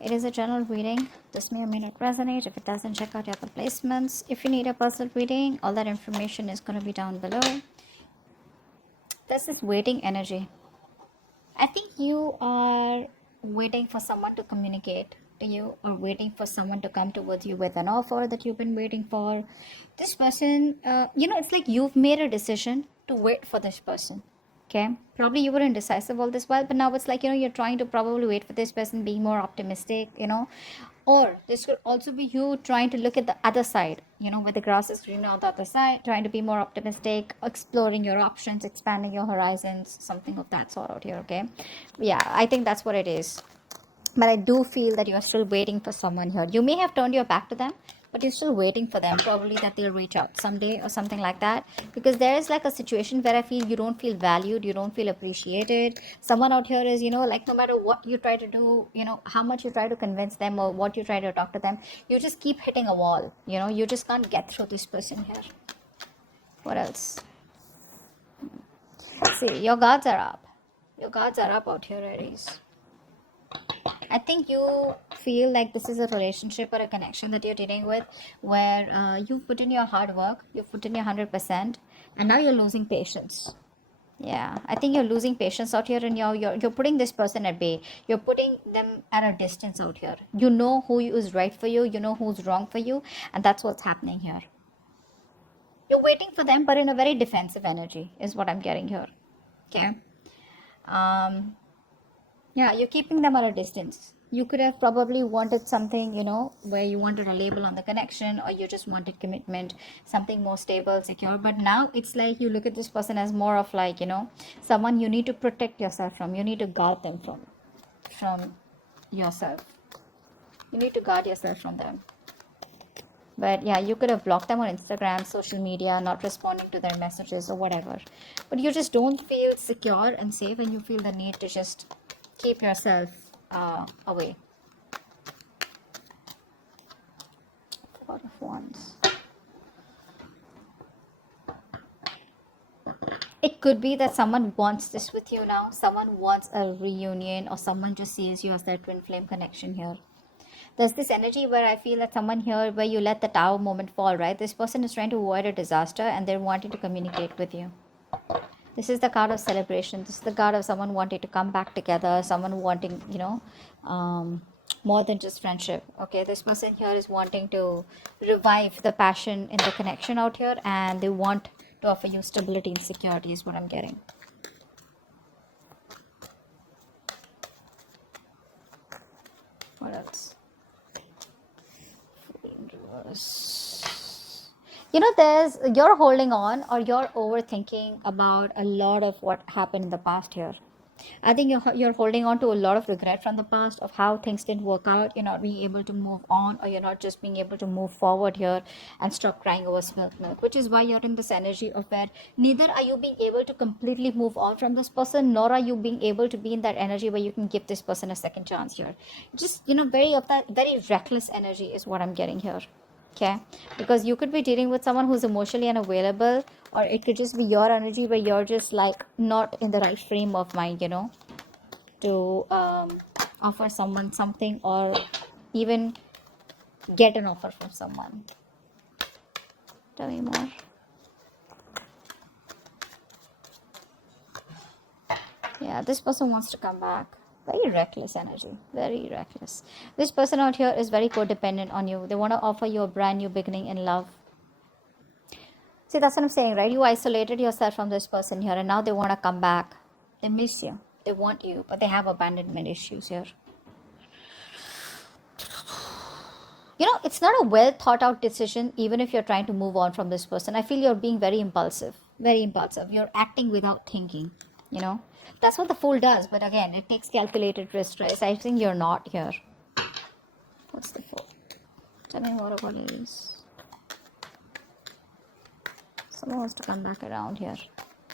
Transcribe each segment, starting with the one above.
It is a general reading. This may or may not resonate. If it doesn't, check out your other placements. If you need a personal reading, all that information is going to be down below. This is waiting energy. I think you are waiting for someone to communicate to you, or waiting for someone to come towards you with an offer that you've been waiting for. This person, it's like you've made a decision to wait for this person. Okay, probably you were indecisive all this while, but now it's like, you're trying to probably wait for this person, being more optimistic, or this could also be you trying to look at the other side, where the grass is greener on the other side, trying to be more optimistic, exploring your options, expanding your horizons, something of that sort out here. Okay, yeah, I think that's what it is. But I do feel that you're still waiting for someone here. You may have turned your back to them, but you're still waiting for them, probably that they'll reach out someday or something like that. Because there is like a situation where I feel you don't feel valued, you don't feel appreciated. Someone out here is, like, no matter what you try to do, how much you try to convince them or what you try to talk to them, you just keep hitting a wall. You just can't get through this person here. What else? See, your guards are up. Your guards are up out here, Aries. I think you feel like this is a relationship or a connection that you're dealing with, where you've put in your hard work, you've put in your 100%, and now you're losing patience. Yeah, I think you're losing patience out here, and you're putting this person at bay. You're putting them at a distance out here. You know who is right for you, you know who's wrong for you, and that's what's happening here. You're waiting for them, but in a very defensive energy, is what I'm getting here. Okay. Yeah, you're keeping them at a distance. You could have probably wanted something, where you wanted a label on the connection, or you just wanted commitment, something more stable, secure. But now it's like you look at this person as more of like, someone you need to protect yourself from. You need to guard them from yourself. You need to guard yourself from them. But yeah, you could have blocked them on Instagram, social media, not responding to their messages or whatever. But you just don't feel secure and safe, and you feel the need to just keep yourself away. Four of Wands. It could be that someone wants this with you now. Someone wants a reunion, or someone just sees you as their twin flame connection here. There's this energy where I feel that someone here, where you let the tower moment fall, right? This person is trying to avoid a disaster, and they're wanting to communicate with you. This is the card of celebration. This is the card of someone wanting to come back together, someone wanting, more than just friendship. Okay, this person here is wanting to revive the passion in the connection out here, and they want to offer you stability and security, is what I'm getting. What else? You're holding on, or you're overthinking about a lot of what happened in the past here. I think you're holding on to a lot of regret from the past, of how things didn't work out. You're not being able to move on, or you're not just being able to move forward here and stop crying over spilt milk, which is why you're in this energy of where neither are you being able to completely move on from this person, nor are you being able to be in that energy where you can give this person a second chance here. Just, very of that very reckless energy is what I'm getting here. Okay, because you could be dealing with someone who's emotionally unavailable, or it could just be your energy where you're just like not in the right frame of mind, to offer someone something, or even get an offer from someone. Tell me more. Yeah, this person wants to come back. Very reckless energy. Very reckless. This person out here is very codependent on you. They want to offer you a brand new beginning in love. See, that's what I'm saying, right? You isolated yourself from this person here, and now they want to come back. They miss you. They want you, but they have abandonment issues here. It's not a well thought out decision, even if you're trying to move on from this person. I feel you're being very impulsive. Very impulsive. You're acting without thinking, That's what the Fool does, but again, it takes calculated risk, right? I think you're not here. What's the Fool? Tell me more about Aries. Someone wants to come back around here.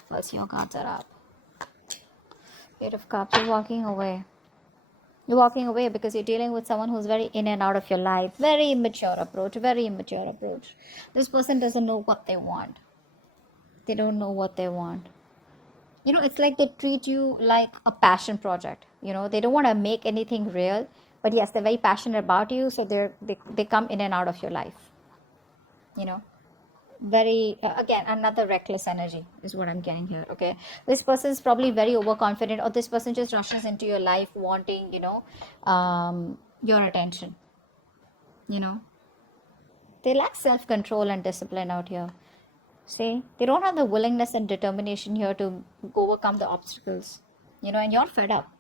Plus your cards are up. Eight of Cups. You're walking away. You're walking away because you're dealing with someone who's very in and out of your life. Very immature approach. Very immature approach. This person doesn't know what they want. They don't know what they want. It's like they treat you like a passion project. They don't want to make anything real, But yes, they're very passionate about you, so they come in and out of your life, you know. Very again, another reckless energy is what I'm getting here. Okay, this person is probably very overconfident, or this person just rushes into your life wanting, your attention, you know. They lack self-control and discipline out here. See, they don't have the willingness and determination here to overcome the obstacles, and you're fed up.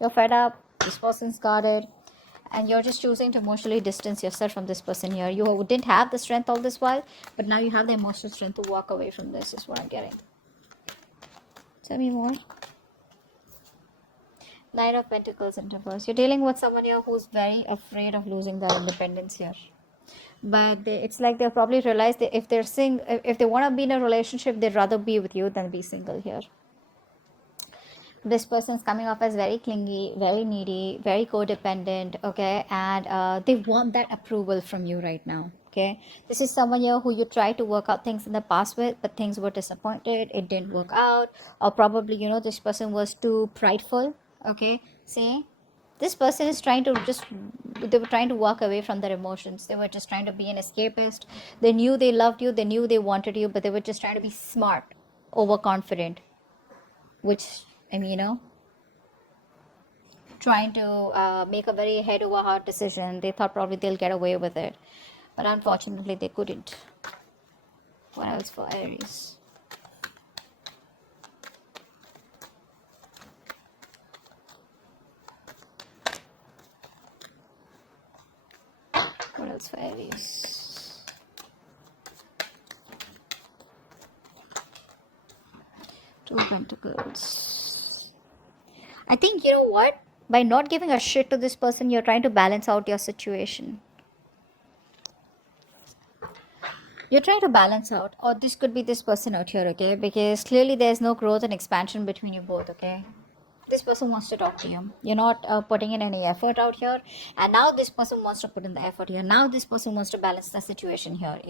You're fed up, this person's got it, and you're just choosing to emotionally distance yourself from this person here. You didn't have the strength all this while, but now you have the emotional strength to walk away from this, is what I'm getting. Tell me more. Nine of Pentacles in reverse. You're dealing with someone here who's very afraid of losing their independence here. But it's like they'll probably realize that if if they want to be in a relationship, they'd rather be with you than be single here. This person's coming off as very clingy, very needy, very codependent, okay, and they want that approval from you right now. Okay, this is someone here who you tried to work out things in the past with, but things were disappointed, it didn't work out, or probably this person was too prideful. Okay, see, this person is trying to they were trying to walk away from their emotions. They were just trying to be an escapist. They knew they loved you, they knew they wanted you, but they were just trying to be smart, overconfident, which, I mean, trying to make a very head over heart decision. They thought probably they'll get away with it, but unfortunately they couldn't. What else for Aries? What else for Aries? Two of Pentacles. I think, you know what? By not giving a shit to this person, you're trying to balance out your situation. You're trying to balance out, or this could be this person out here, okay? Because clearly there's no growth and expansion between you both, okay? This person wants to talk to you. You're not putting in any effort out here, and now this person wants to put in the effort here. Now this person wants to balance the situation here.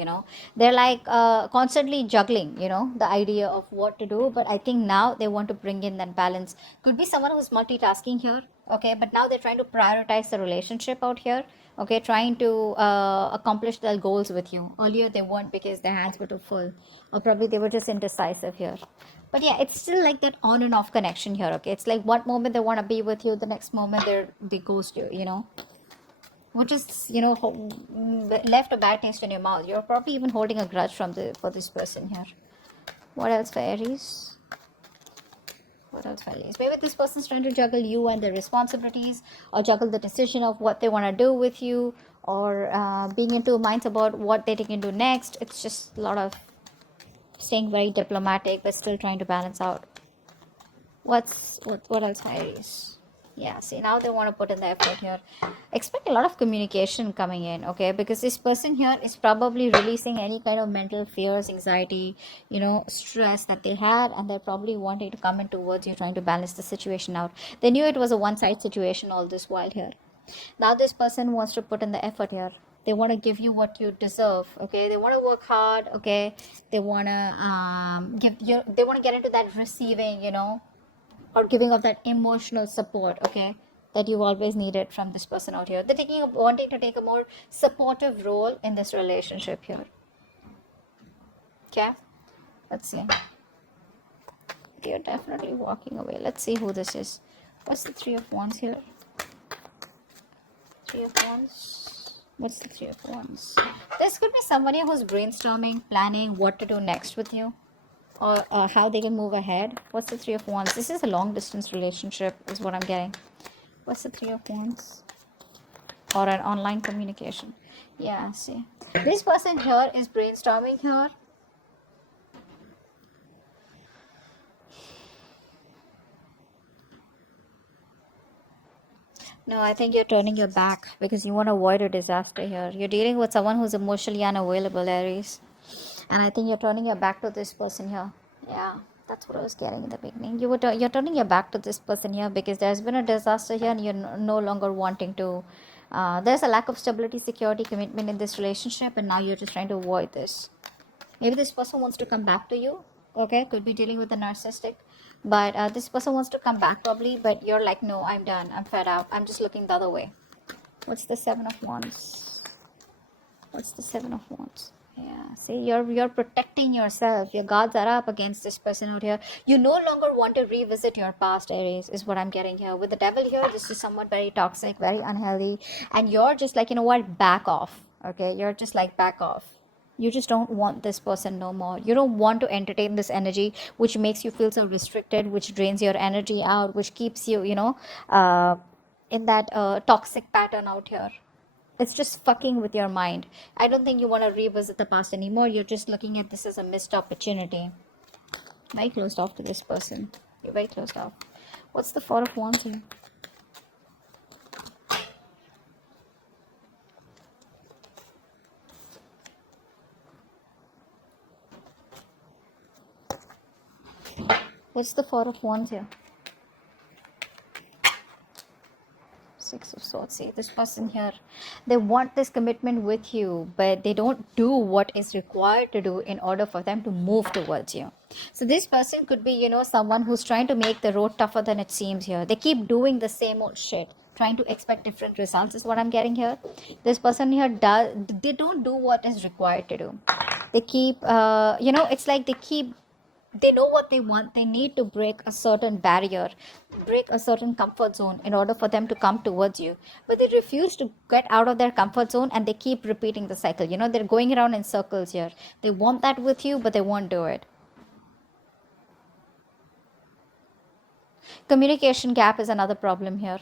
They're like constantly juggling, the idea of what to do. But I think now they want to bring in that balance. Could be someone who's multitasking here, okay? But now they're trying to prioritize the relationship out here, okay? Trying to accomplish their goals with you. Earlier they weren't because their hands were too full, or probably they were just indecisive here. But yeah, it's still like that on and off connection here, okay? It's like one moment they want to be with you, the next moment they ghost you, which is, left a bad taste in your mouth. You're probably even holding a grudge for this person here. What else for Aries? What else for Aries? Maybe this person's trying to juggle you and their responsibilities, or juggle the decision of what they want to do with you, or being in two minds about what they can do next. It's just a lot of staying very diplomatic but still trying to balance out. What else, Aries? Yeah, see, now they want to put in the effort here. Expect a lot of communication coming in, okay? Because this person here is probably releasing any kind of mental fears, anxiety, stress that they had, and they're probably wanting to come in towards you, trying to balance the situation out. They knew it was a one-side situation all this while here. Now this person wants to put in the effort here. They want to give you what you deserve, okay? They want to work hard, okay? They want to they want to get into that receiving, or giving of that emotional support, okay, that you've always needed from this person out here. They're wanting to take a more supportive role in this relationship here. Okay, let's see. They're definitely walking away. Let's see who this is. What's the Three of Wands here? Three of Wands. What's the Three of Wands? This could be somebody who's brainstorming, planning what to do next with you, or how they can move ahead. What's the Three of Wands? This is a long distance relationship is what I'm getting. What's the Three of Wands? Or an online communication. Yeah, see, this person here is brainstorming here. No, I think you're turning your back because you want to avoid a disaster here. You're dealing with someone who's emotionally unavailable, Aries. And I think you're turning your back to this person here. Yeah, that's what I was getting in the beginning. You're turning your back to this person here because there's been a disaster here, and you're no longer wanting to. There's a lack of stability, security, commitment in this relationship, and now you're just trying to avoid this. Maybe this person wants to come back to you. Okay, could be dealing with a narcissistic, but this person wants to come back probably, but you're like, no, I'm done, I'm fed up, I'm just looking the other way. What's the Seven of Wands? What's the Seven of Wands? Yeah, see, you're protecting yourself. Your guards are up against this person out here. You no longer want to revisit your past, Aries, is what I'm getting here. With the devil here, this is somewhat very toxic, very unhealthy. And you're just like, you know what, back off. Okay, you're just like, back off. You just don't want this person no more. You don't want to entertain this energy, which makes you feel so restricted, which drains your energy out, which keeps you, in that toxic pattern out here. It's just fucking with your mind. I don't think you want to revisit the past anymore. You're just looking at this as a missed opportunity. Very closed off to this person. You're very closed off. What's the Four of Wands here? What's the Four of Wands here? Six of Swords. See, this person here, they want this commitment with you, but they don't do what is required to do in order for them to move towards you. So this person could be, someone who's trying to make the road tougher than it seems here. They keep doing the same old shit, trying to expect different results is what I'm getting here. This person here they don't do what is required to do. They keep, it's like they know what they want. They need to break a certain barrier, break a certain comfort zone in order for them to come towards you, but they refuse to get out of their comfort zone, and they keep repeating the cycle. They're going around in circles here. They want that with you, but they won't do it. Communication gap is another problem here.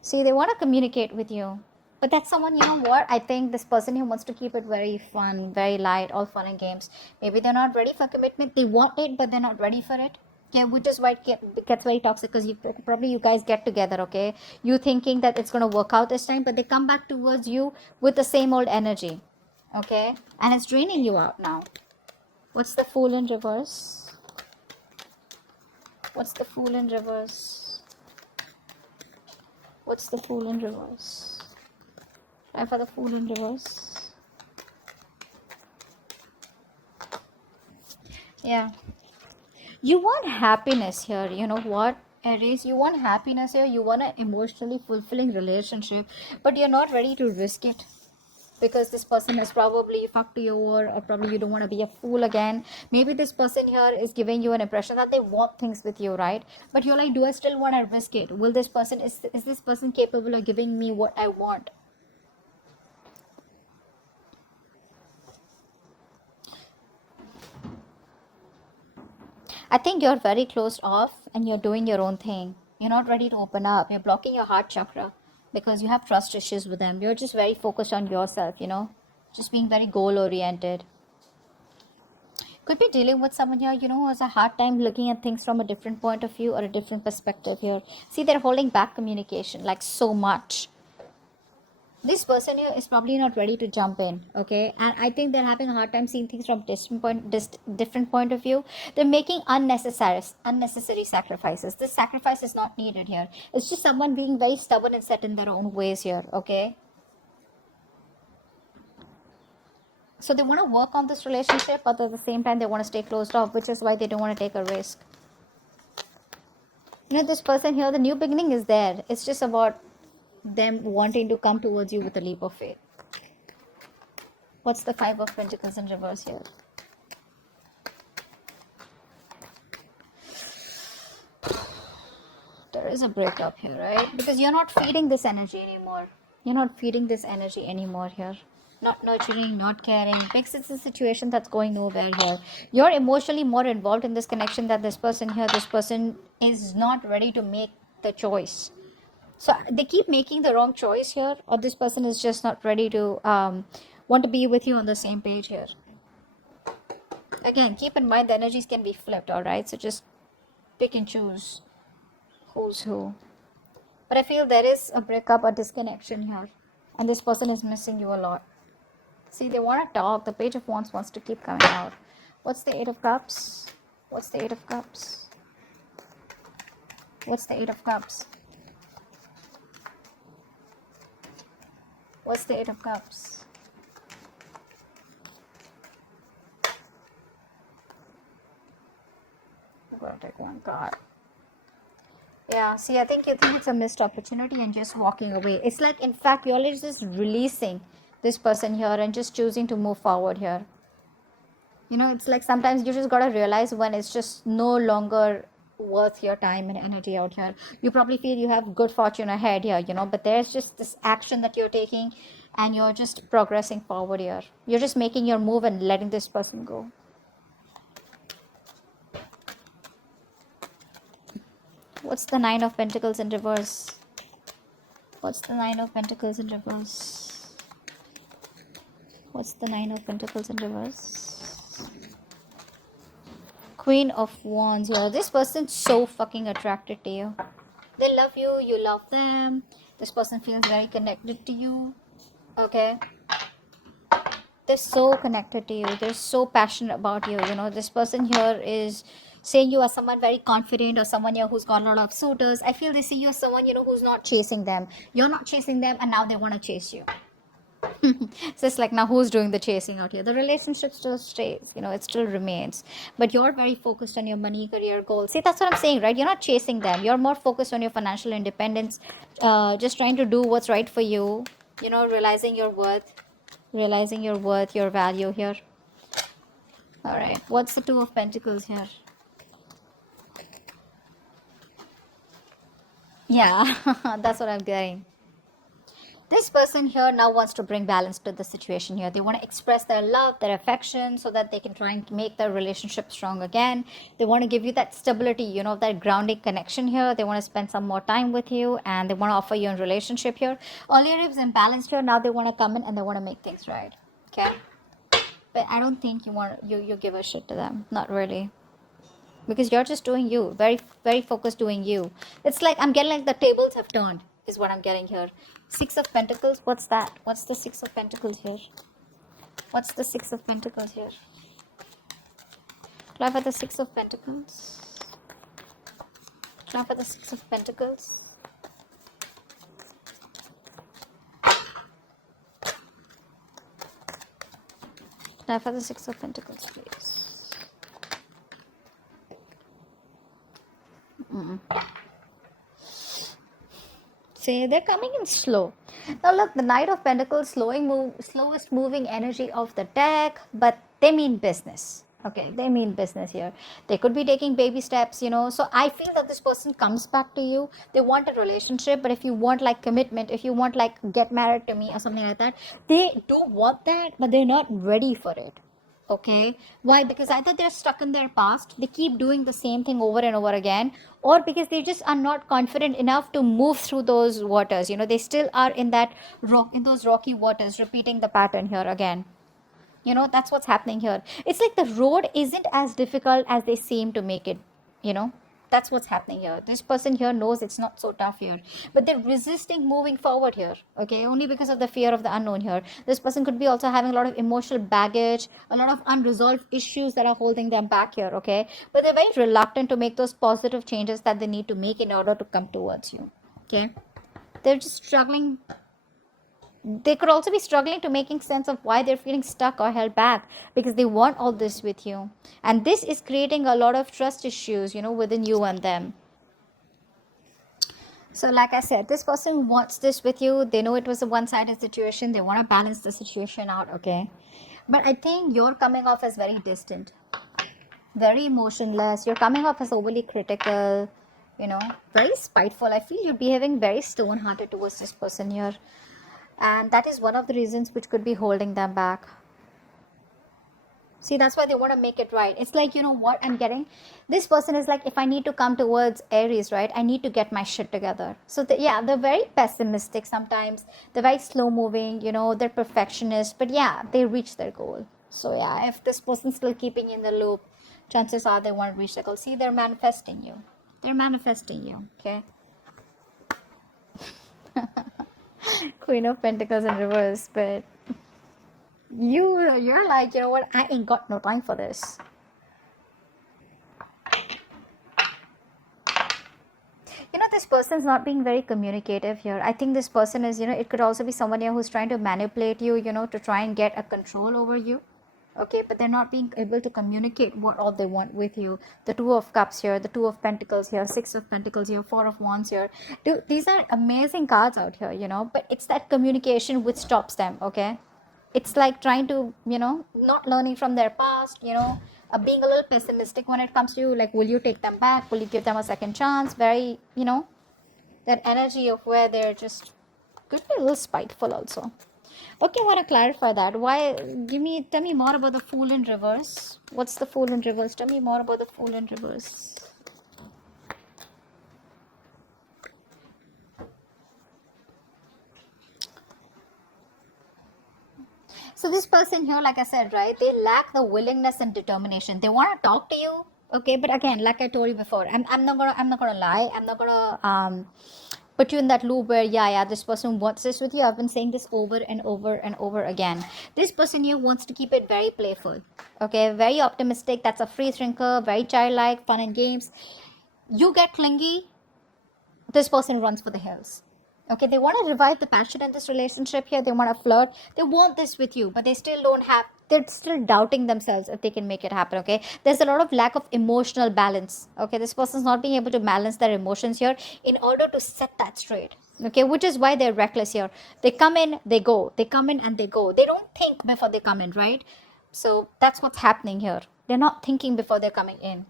See, they want to communicate with you, but that's someone, what, I think this person who wants to keep it very fun, very light, all fun and games. Maybe they're not ready for commitment. They want it, but they're not ready for it. Yeah, which is why it gets very toxic, because you guys get together, okay, you thinking that it's going to work out this time, but they come back towards you with the same old energy, okay, and it's draining you out now. What's the Fool in reverse? What's the Fool in reverse? What's the Fool in reverse? Try for the Fool in reverse. Yeah. You want happiness here. You know what, Aries? You want happiness here. You want an emotionally fulfilling relationship, but you're not ready to risk it, because this person has probably fucked you over, or probably you don't want to be a fool again. Maybe this person here is giving you an impression that they want things with you, right? But you're like, do I still want to risk it? Will this person, is this person capable of giving me what I want? I think you're very closed off and you're doing your own thing. You're not ready to open up. You're blocking your heart chakra because you have trust issues with them. You're just very focused on yourself, just being very goal oriented. Could be dealing with someone here, who has a hard time looking at things from a different point of view or a different perspective here. See, they're holding back communication like so much. This person here is probably not ready to jump in, okay, and I think they're having a hard time seeing things from different point of view. They're making unnecessary sacrifices. This sacrifice is not needed here. It's just someone being very stubborn and set in their own ways here, okay. So they want to work on this relationship, but at the same time they want to stay closed off, which is why they don't want to take a risk. This person here, the new beginning is there. It's just about them wanting to come towards you with a leap of faith. What's the Five of Pentacles in reverse here? There is a breakup here, right? Because you're not feeding this energy anymore. You're not feeding this energy anymore here. Not nurturing, not caring. Because it's a situation that's going nowhere here. You're emotionally more involved in this connection than this person here. This person is not ready to make the choice. So they keep making the wrong choice here, or this person is just not ready to want to be with you on the same page here. Again, keep in mind the energies can be flipped, alright? So just pick and choose who's who. But I feel there is a breakup, a disconnection here. And this person is missing you a lot. See, they want to talk. The Page of Wands wants to keep coming out. What's the Eight of Cups? What's the Eight of Cups? What's the Eight of Cups? What's the Eight of Cups? I'm going to take one card. Yeah, see, I think you think it's a missed opportunity and just walking away. It's like, in fact, you're just releasing this person here and just choosing to move forward here. It's like sometimes you just gotta realize when it's just no longer worth your time and energy out here. You probably feel you have good fortune ahead here, but there's just this action that you're taking and you're just progressing forward here. You're just making your move and letting this person go. What's the Nine of Pentacles in reverse? What's the Nine of Pentacles in reverse? What's the Nine of Pentacles in reverse? Queen of Wands. Yo, this person's so fucking attracted to you. They love you, you love them. This person feels very connected to you. Okay. They're so connected to you. They're so passionate about you. This person here is saying you as someone very confident or someone here who's got a lot of suitors. I feel they see you as someone, who's not chasing them. You're not chasing them and now they want to chase you. So it's like, now who's doing the chasing out here? The relationship still stays, it still remains, but you're very focused on your money, career goals. See, that's what I'm saying, right? You're not chasing them. You're more focused on your financial independence, just trying to do what's right for you, realizing your worth, your value here. All right, what's the Two of Pentacles here? Yeah. That's what I'm getting. This person here now wants to bring balance to the situation here. They want to express their love, their affection, so that they can try and make their relationship strong again. They want to give you that stability, that grounding connection here. They want to spend some more time with you and they want to offer you a relationship here. All your ribs imbalanced here. Now they want to come in and they want to make things right. Okay? But I don't think you give a shit to them. Not really. Because you're just doing you. Very, very focused doing you. It's like, I'm getting like the tables have turned, is what I'm getting here. Six of Pentacles, what's that? What's the Six of Pentacles here? What's the Six of Pentacles here? Try for the Six of Pentacles. Try for the Six of Pentacles. Try for the Six of Pentacles, please. See, they're coming in slow. Now look, the Knight of Pentacles, slowest moving energy of the deck, but they mean business. Okay, they mean business here. They could be taking baby steps, So I feel that this person comes back to you. They want a relationship, but if you want like commitment, if you want like get married to me or something like that, they do want that, but they're not ready for it. Okay, why? Because either they're stuck in their past, they keep doing the same thing over and over again, or because they just are not confident enough to move through those waters. They still are in that in those rocky waters, repeating the pattern here again. That's what's happening here. It's like the road isn't as difficult as they seem to make it. you know that's what's happening here. This person here knows it's not so tough here, but they're resisting moving forward here. Okay, only because of the fear of the unknown here. This person could be also having a lot of emotional baggage, a lot of unresolved issues that are holding them back here. Okay, but they're very reluctant to make those positive changes that they need to make in order to come towards you. Okay, they're just struggling. They could also be struggling to making sense of why they're feeling stuck or held back, because they want all this with you, and this is creating a lot of trust issues within you and them. So like I said, this person wants this with you. They know it was a one-sided situation. They want to balance the situation out. Okay, but I think you're coming off as very distant, very emotionless. You're coming off as overly critical, very spiteful. I feel you're behaving very stone-hearted towards this person here, and that is one of the reasons which could be holding them back. See, that's why they want to make it right. It's like, what I'm getting? This person is like, if I need to come towards Aries, right, I need to get my shit together. So, yeah, they're very pessimistic sometimes. They're very slow moving, they're perfectionists. But yeah, they reach their goal. So, yeah, if this person's still keeping in the loop, chances are they won't reach their goal. See, they're manifesting you. They're manifesting you, okay? Queen of Pentacles in reverse, but you're like, what, I ain't got no time for this. This person's not being very communicative here. I think this person is, it could also be someone here who's trying to manipulate you, to try and get a control over you. Okay, but they're not being able to communicate what all they want with you. The Two of Cups here, the Two of Pentacles here, Six of Pentacles here, Four of Wands here. Dude, these are amazing cards out here, but it's that communication which stops them. Okay, it's like trying to, not learning from their past, being a little pessimistic when it comes to you. Like, will you take them back? Will you give them a second chance? Very, that energy of where they're just could be a little spiteful also. Okay, I want to clarify that. Why? Tell me more about the Fool in reverse. What's the Fool in reverse? Tell me more about the Fool in reverse. So this person here, like I said, right, they lack the willingness and determination. They want to talk to you, okay, but again, like I told you before, I'm not gonna lie. I'm not gonna put you in that loop where yeah, this person wants this with you. I've been saying this over and over and over again. This person here wants to keep it very playful, okay, very optimistic. That's a free thinker, very childlike, fun and games. You get clingy, this person runs for the hills. Okay, they want to revive the passion in this relationship here. They want to flirt. They want this with you, but they still don't have, they're still doubting themselves if they can make it happen. Okay, there's a lot of lack of emotional balance. Okay, this person's not being able to balance their emotions here in order to set that straight. Okay, which is why they're reckless here. They come in, they go. They come in and they go. They don't think before they come in, right? So that's what's happening here. They're not thinking before they're coming in.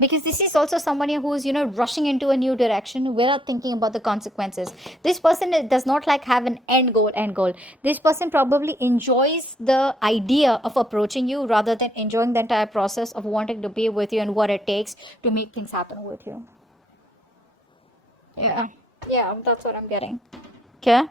Because this is also someone who's rushing into a new direction without thinking about the consequences. This person does not like have an end goal. This person probably enjoys the idea of approaching you rather than enjoying the entire process of wanting to be with you and what it takes to make things happen with you. Yeah, yeah, that's what I'm getting. Okay.